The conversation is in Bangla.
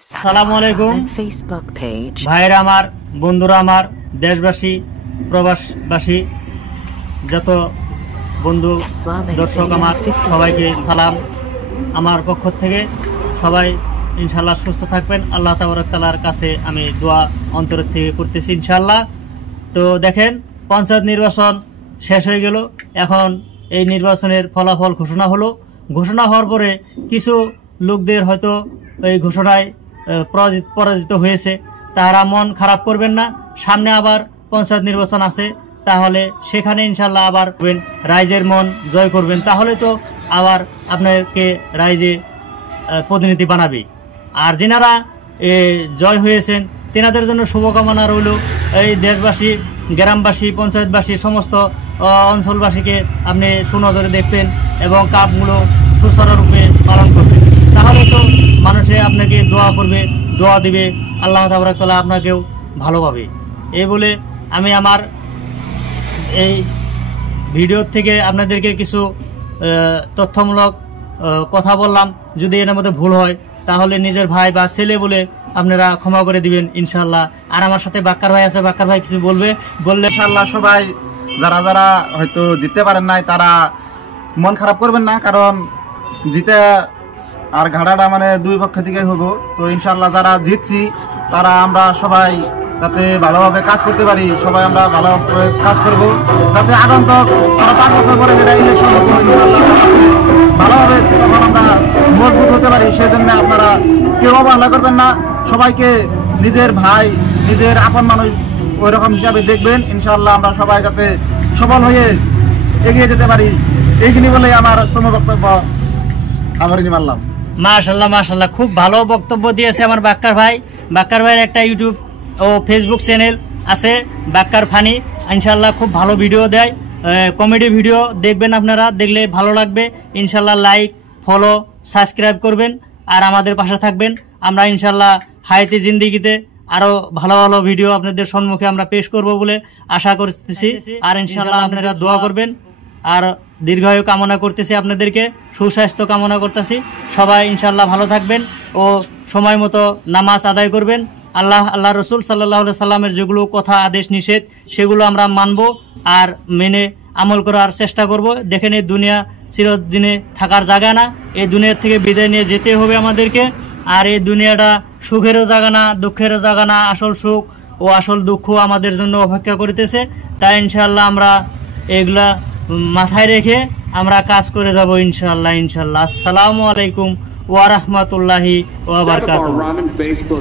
আসসালামু আলাইকুম ফেসবুক পেজ ভাইরা আমার, বন্ধুরা আমার, দেশবাসী, প্রবাসবাসী, যত বন্ধু দর্শক আমার সবাইকে সালাম। আমার পক্ষ থেকে সবাই ইনশাল্লাহ সুস্থ থাকবেন, আল্লাহ তাআলার কাছে আমি দোয়া অন্তরের থেকে করতেছি ইনশাল্লাহ। তো দেখেন, পঞ্চায়েত নির্বাচন শেষ হয়ে গেল। এখন এই নির্বাচনের ফলাফল ঘোষণা হলো। ঘোষণা হওয়ার পরে কিছু লোকদের হয়তো এই ঘোষণায় পরাজিত হয়েছে, তারা মন খারাপ করবেন না। সামনে আবার পঞ্চায়েত নির্বাচন আছে, তাহলে সেখানে ইনশাল্লাহ আবার রাইজের মন জয় করবেন, তাহলে তো আবার আপনাকে রাইজে প্রতিনিধি বানাবে। আর যেনারা জয় হয়েছেন তেনাদের জন্য শুভকামনা রইল। এই দেশবাসী, গ্রামবাসী, পঞ্চায়েতবাসী, সমস্ত অঞ্চলবাসীকে আপনি সুনজরে দেখবেন এবং কাজগুলো সুচারুরূপে পালন করবেন, তাহলে তো মানুষে আপনাকে দোয়া করবে, দোয়া দিবে, আল্লাহ তাআলা আপনাকেও ভালোভাবে। এই বলে আমি আমার এই ভিডিও থেকে আপনাদেরকে কিছু তথ্যমূলক কথা বললাম। যদি এর মধ্যে ভুল হয় তাহলে নিজের ভাই বা ছেলে বলে আপনারা ক্ষমা করে দিবেন ইনশাল্লাহ। আর আমার সাথে বাক্কার ভাই আছে, বাক্কার ভাই কিছু বললে ইনশাল্লাহ। সবাই যারা যারা হয়তো জিততে পারেন নাই তারা মন খারাপ করবেন না, কারণ জিতে আর ঘাড়াটা মানে দুই পক্ষ থেকেই হবো। তো ইনশাল্লাহ যারা জিতছি তারা আমরা সবাই যাতে ভালোভাবে কাজ করতে পারি, সবাই আমরা ভালোভাবে কাজ করব, যাতে আগন্তক 5 বছর পরে যেটা ইলেকশন হবো ইনশাল্লাহ ভালোভাবে তখন আমরা মজবুত হতে পারি। সেজন্য আপনারা কেউ অবহেলা করবেন না, সবাইকে নিজের ভাই, নিজের আপন মানুষ ওই রকম হিসাবে দেখবেন। ইনশাল্লাহ আমরা সবাই যাতে সফল হয়ে এগিয়ে যেতে পারি, এইখানে বলেই আমার সময় বক্তব্য আবার মারলাম। মাশাআল্লাহ মাশাআল্লাহ, খুব ভালো বক্তব্য দিয়েছে আমার বাক্কার ভাই। বাক্কার ভাইয়ের একটা ইউটিউব ও ফেসবুক চ্যানেল আছে, বাক্কার ফানি। ইনশাল্লাহ খুব ভালো ভিডিও দেয়, কমেডি ভিডিও দেখবেন আপনারা, দেখলে ভালো লাগবে ইনশাল্লাহ। লাইক, ফলো, সাবস্ক্রাইব করবেন আর আমাদের পাশে থাকবেন। আমরা ইনশাল্লাহ হায়াতে জিন্দেগিতে আরো ভালো ভালো ভিডিও আপনাদের সম্মুখে আমরা পেশ করব বলে আশা করতেছি। আর ইনশাল্লাহ আপনারা দোয়া করবেন আর দীর্ঘায়ু কামনা করতেছি, আপনাদেরকে সুস্বাস্থ্য কামনা করতেছি। সবাই ইনশাল্লাহ ভালো থাকবেন ও সময় মতো নামাজ আদায় করবেন। আল্লাহ রসুল সাল্লাল্লাহু আলাইহি সাল্লামের যেগুলো কথা, আদেশ, নিষেধ সেগুলো আমরা মানব আর মেনে আমল করার চেষ্টা করব। দেখেন, এই দুনিয়া চিরদিনে থাকার জায়গা না, এই দুনিয়ার থেকে বিদায় নিয়ে যেতে হবে আমাদেরকে। আর এই দুনিয়াটা সুখেরও জায়গা না, দুঃখেরও জায়গা না, আসল সুখ ও আসল দুঃখ আমাদের জন্য অপেক্ষা করিতেছে। তাই ইনশাল্লাহ আমরা এগুলা মাথায় রেখে আমরা কাজ করে যাব ইনশাল্লাহ। ইনশাল্লাহ। আসসালামু আলাইকুম ওয়া রাহমাতুল্লাহি ওয়া বারাকাতুহু।